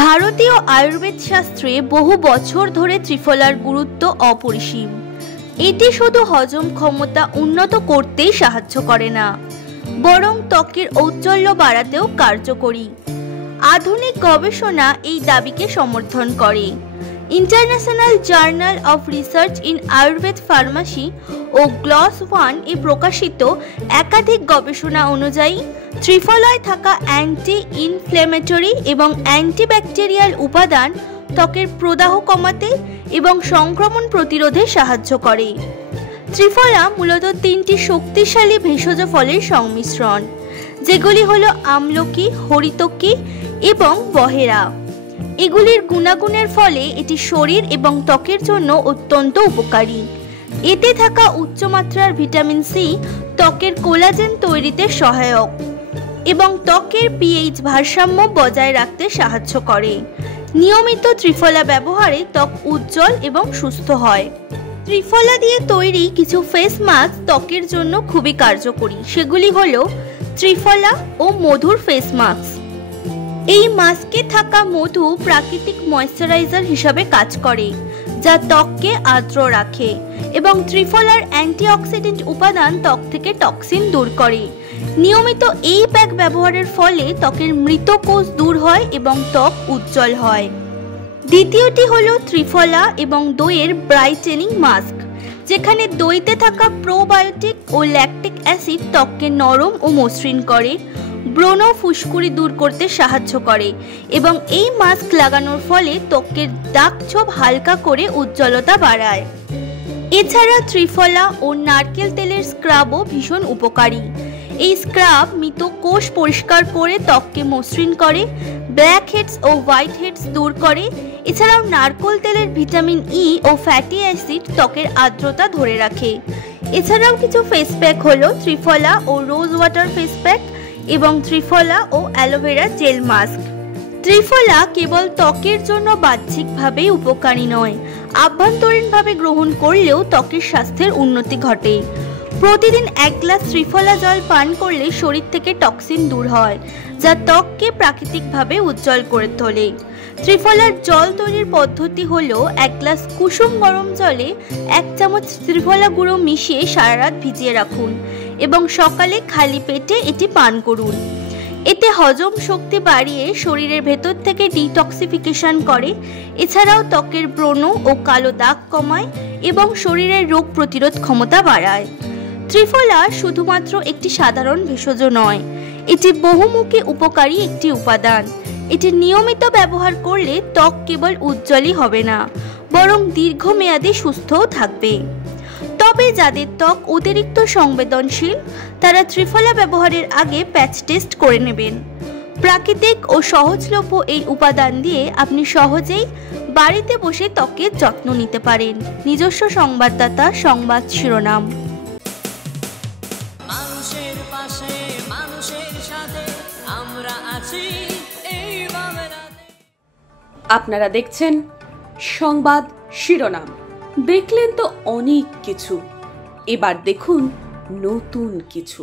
ভারতীয় আয়ুর্বেদ শাস্ত্রে বহু বছর ধরে ত্রিফলার গুরুত্ব অপরিসীম। এটি শুধু হজম ক্ষমতা উন্নত করতেই সাহায্য করে না, বরং ত্বকের ঔজ্জ্বল্য বাড়াতেও কার্যকরী। আধুনিক গবেষণা এই দাবিকে সমর্থন করে। International journal of research in Ayurveda pharmacy ও গ্লস 1 এ প্রকাশিত একাধিক গবেষণা অনুযায়ী ত্রিফলায় থাকা অ্যান্টি ইনফ্ল্যামেটরি এবং অ্যান্টিব্যাকটেরিয়াল উপাদান ত্বকের প্রদাহ কমাতে এবং সংক্রমণ প্রতিরোধে সাহায্য করে। ত্রিফলা মূলত 3টি শক্তিশালী ভেষজ ফলের সংমিশ্রণ, যেগুলি হলো আমলকি, হরিতকি এবং বহেরা। এগুলির গুণাগুণের ফলে এটি শরীর এবং ত্বকের জন্য অত্যন্ত উপকারী। এতে থাকা উচ্চমাত্রার ভিটামিন সি ত্বকের কোলাজেন তৈরিতে সহায়ক এবং ত্বকের পিএইচ ভারসাম্য বজায় রাখতে সাহায্য করে। নিয়মিত ত্রিফলা ব্যবহারে ত্বক উজ্জ্বল এবং সুস্থ হয়। ত্রিফলা দিয়ে তৈরি কিছু ফেস মাস্ক ত্বকের জন্য খুবই কার্যকরী। সেগুলি হলো ত্রিফলা ও মধুর ফেস মাস্ক। এই মাস্কে থাকা মধু প্রাকৃতিক ময়েশ্চারাইজার হিসাবে কাজ করে, যা ত্বককে আর্দ্র রাখে, এবং ত্রিফলার অ্যান্টিঅক্সিডেন্ট উপাদান ত্বক থেকে টক্সিন দূর করে। নিয়মিত এই প্যাক ব্যবহারের ফলে ত্বকের মৃত কোষ দূর হয় এবং ত্বক উজ্জ্বল হয়। দ্বিতীয়টি হলো ত্রিফলা এবং দইয়ের ব্রাইটেনিং মাস্ক, যেখানে দইতে থাকা প্রোবায়োটিক ও ল্যাকটিক অ্যাসিড ত্বককে নরম ও মসৃণ করে, ব্রণ ফুসকুড়ি দূর করতে সাহায্য করে এবং এই মাস্ক লাগানোর ফলে ত্বকের দাগ ছোপ হালকা করে উজ্জ্বলতা বাড়ায়। এছাড়া ত্রিফলা ও নারকেল তেলের স্ক্রাবও ভীষণ উপকারী। এই স্ক্রাব মৃত কোষ পরিষ্কার করে ত্বককে মসৃণ করে, ব্ল্যাক হেডস ও হোয়াইট হেডস দূর করে। এছাড়াও নারকেল তেলের ভিটামিন ই ও ফ্যাটি অ্যাসিড ত্বকের আর্দ্রতা ধরে রাখে। এছাড়াও কিছু ফেস প্যাক হলো ত্রিফলা ও রোজ ওয়াটার ফেস প্যাক এবং ত্রিফলা ও অ্যালোভেরা জেল মাস্ক। ত্রিফলা কেবল ত্বকের জন্য বাহ্যিকভাবেই উপকারী নয়, আভ্যন্তরীণভাবে গ্রহণ করলেও ত্বকের স্বাস্থ্যের উন্নতি ঘটে। প্রতিদিন 1 গ্লাস ত্রিফলা জল পান করলে শরীর থেকে টক্সিন দূর হয়, যা ত্বককে প্রাকৃতিকভাবে উজ্জ্বল করে তোলে। ত্রিফলার জল তৈরির পদ্ধতি হলো 1 গ্লাস কুসুম গরম জলে 1 চামচ ত্রিফলা গুঁড়ো মিশিয়ে সারা রাত ভিজিয়ে রাখুন এবং সকালে খালি পেটে এটি পান করুন। এতে হজম শক্তি বাড়িয়ে শরীরের ভেতর থেকে ডিটক্সিফিকেশন করে। এছাড়াও ত্বকের ব্রণ ও কালো দাগ কমায় এবং শরীরের রোগ প্রতিরোধ ক্ষমতা বাড়ায়। ত্রিফলা শুধুমাত্র একটি সাধারণ ভেষজ নয়, এটি বহুমুখী উপকারী একটি উপাদান। এটি নিয়মিত ব্যবহার করলে ত্বক কেবল উজ্জ্বলই হবে না, বরং দীর্ঘমেয়াদী সুস্থও থাকবে। তবে যাদের ত্বক অতিরিক্ত সংবেদনশীল, তারা ত্রিফলা ব্যবহারের আগে প্যাচ টেস্ট করে নেবেন। প্রাকৃতিক ও সহজলভ্য এই উপাদান দিয়ে আপনি সহজেই বাড়িতে বসে ত্বকের যত্ন নিতে পারেন। নিজস্ব সংবাদদাতা, সংবাদ শিরোনাম। মানুষের পাশে, মানুষের সাথে আমরা আছি এই বাংলাতে। আপনারা দেখছেন সংবাদ শিরোনাম। দেখলেন তো অনেক কিছু, এবার দেখুন নতুন কিছু।